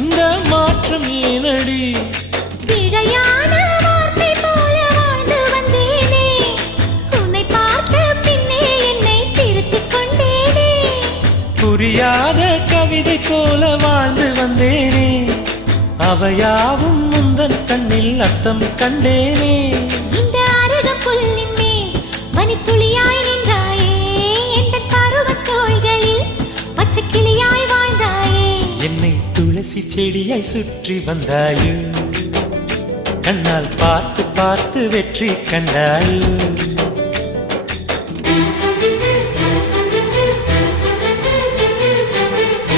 இந்த மாற்றம் ஏனடி? பிழையான வார்த்தை போல வாழ்ந்து வந்தேனே, உன்னை பார்த்த பின்னே என்னை திருத்திக் கொண்டேனே. புரியாத கவிதை போல வாழ்ந்து வந்தேனே, அவையாவும் முந்தன் கண்ணில் அர்த்தம் கண்டேனே. இந்த அருக புல்லின் மேல் மணித்துளியாய் நின்றாயே, எந்த பருவத் தோள்களில் பச்சை கிளியாய் வாழ்ந்தாயே. என்னை துளசி செடியாய் சுற்றி வந்தாயோ, கண்ணால் பார்த்து பார்த்து வெற்றி கண்டாயோ.